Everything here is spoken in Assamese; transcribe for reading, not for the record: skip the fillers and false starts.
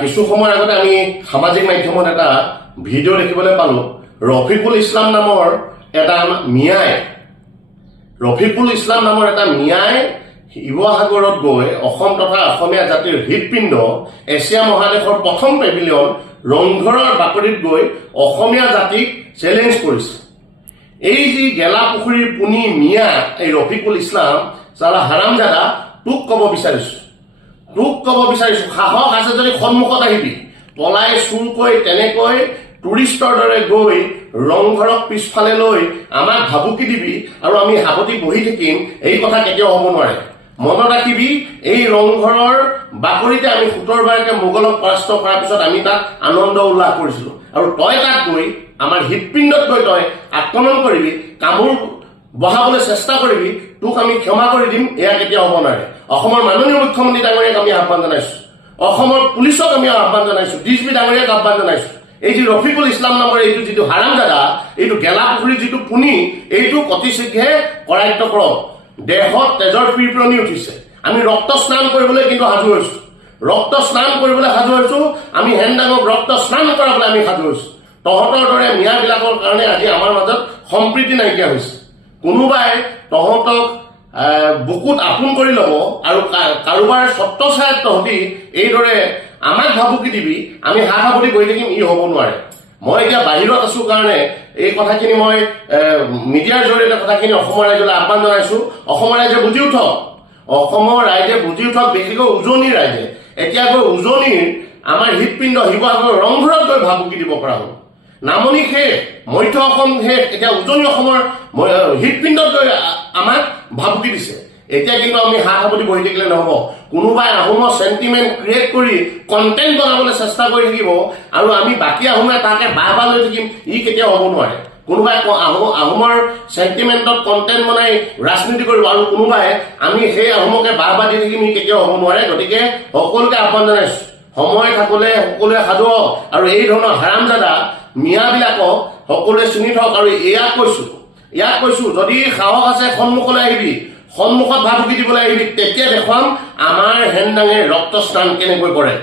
কিছু সময়ৰ আগতে আমি সামাজিক মাধ্যমত এটা ভিডিঅ' দেখিবলৈ পালো ৰফিকুল ইছলাম নামৰ এটা মিয়াই শিৱসাগৰত গৈ অসম তথা অসমীয়া জাতিৰ হৃদপিণ্ড এছিয়া মহাদেশৰ প্ৰথম পেভিলিয়ন ৰংঘৰৰ বাকৰিত গৈ অসমীয়া জাতিক চেলেঞ্জ কৰিছে। এই যি গেলা পুখুৰীৰ পুনি মিয়া এই ৰফিকুল ইছলাম চালা হাৰামজাদা তোক ক'ব বিচাৰিছো সাহস আছে যদি সন্মুখত আহিবি, পলাই চুৰকৈ তেনেকৈ টুৰিষ্টৰ দৰে গৈ ৰংঘৰক পিছফালে লৈ আমাক ভাবুকি দিবি আৰু আমি হাবতি বহি থাকিম, এই কথা কেতিয়াও হ'ব নোৱাৰে। মনত ৰাখিবি, এই ৰংঘৰৰ বাকৰিতে আমি ৭০ বাৰকে মোগলক পৰাস্ত কৰাৰ পিছত আমি তাত আনন্দ উল্লাস কৰিছিলো, আৰু তই তাত গৈ আমাৰ হৃদপিণ্ডত গৈ তই আক্ৰমণ কৰিবি, কামোৰ বহাবলৈ চেষ্টা কৰিবি, তোক আমি ক্ষমা কৰি দিম, এয়া কেতিয়াও হ'ব নোৱাৰে। অসমৰ মাননীয় মুখ্যমন্ত্ৰী ডাঙৰীয়াক আমি আহ্বান জনাইছো, অসমৰ পুলিচক আমি আহ্বান জনাইছো, ডিএছপি ডাঙৰীয়াক আহ্বান জনাইছো, এই যি ৰফিকুল ইছলাম নামৰ এইটো যিটো হাৰামজাদা, এইটো গেলা পুখুৰীৰ যিটো পুনি, এইটো অতি শীঘ্ৰে কৰায়ত্ব কৰক। দেহত তেজৰ পিৰপিৰণি উঠিছে, আমি ৰক্ত স্নান কৰিবলৈ কিন্তু সাজু হৈছো, আমি হেনদাঙক ৰক্ত স্নান কৰাবলৈ আমি সাজু হৈছো। তহঁতৰ দৰে মিয়াবিলাকৰ কাৰণে আজি আমাৰ মাজত সম্প্ৰীতি নাইকিয়া হৈছে। কোনোবাই তহঁতক বুকুত আপোন কৰি ল'ব আৰু কাৰোবাৰ ছত্ৰছায়াত তহঁতি এইদৰে আমাক ভাবুকি দিবি, আমি হাত-সাৱটি কৰি থাকিম, ই হ'ব নোৱাৰে। মই এতিয়া বাহিৰত আছো কাৰণে এই কথাখিনি মই মিডিয়াৰ জৰিয়তে কথাখিনি অসমৰ ৰাইজলৈ আহ্বান জনাইছো। অসমৰ ৰাইজে বুজি উঠক, বিশেষকৈ উজনিৰ ৰাইজে। এতিয়া গৈ উজনিৰ আমাৰ হৃদপিণ্ড শিৱসাগৰ ৰংঘৰত গৈ ভাবুকি দিব পৰা হ'ল। নামনি শেষ, মধ্য অসম শেষ, এতিয়া উজনি অসমৰ হৃদপিণ্ডত গৈ আমাক ভাবুকি দিছে। এতিয়া কিন্তু আমি হাত-সাৱটি বহি থাকিলে নহ'ব। কোনোবাই আহোমৰ চেণ্টিমেণ্ট ক্ৰিয়েট কৰি কণ্টেণ্ট বনাবলৈ চেষ্টা কৰি থাকিব আৰু আমি বাকী আহোমে তাকে বাহ লৈ থাকিম, ই কেতিয়াও হ'ব নোৱাৰে। কোনোবাই আহোমৰ চেণ্টিমেণ্টত কণ্টেণ্ট বনাই ৰাজনীতি কৰিব আৰু কোনোবাই আমি সেই আহোমকে বাহ দি থাকিম, ই কেতিয়াও হ'ব নোৱাৰে। গতিকে সকলোকে আহ্বান জনাইছো, সময় থাকোঁতে সকলোৱে সাজু হওক আৰু এই ধৰণৰ হাৰামজাদা মিয়াবিলাকক সকলোৱে চিনি থওক। আৰু ইয়াক কৈছো যদি সাহস আছে সন্মুখলৈ আহিবি, সন্মুখত ভাবুকি দিবলৈ আহিবি, তেতিয়া দেখুৱাম আমাৰ হেনদাঙে ৰক্ত স্নান কেনেকৈ কৰে।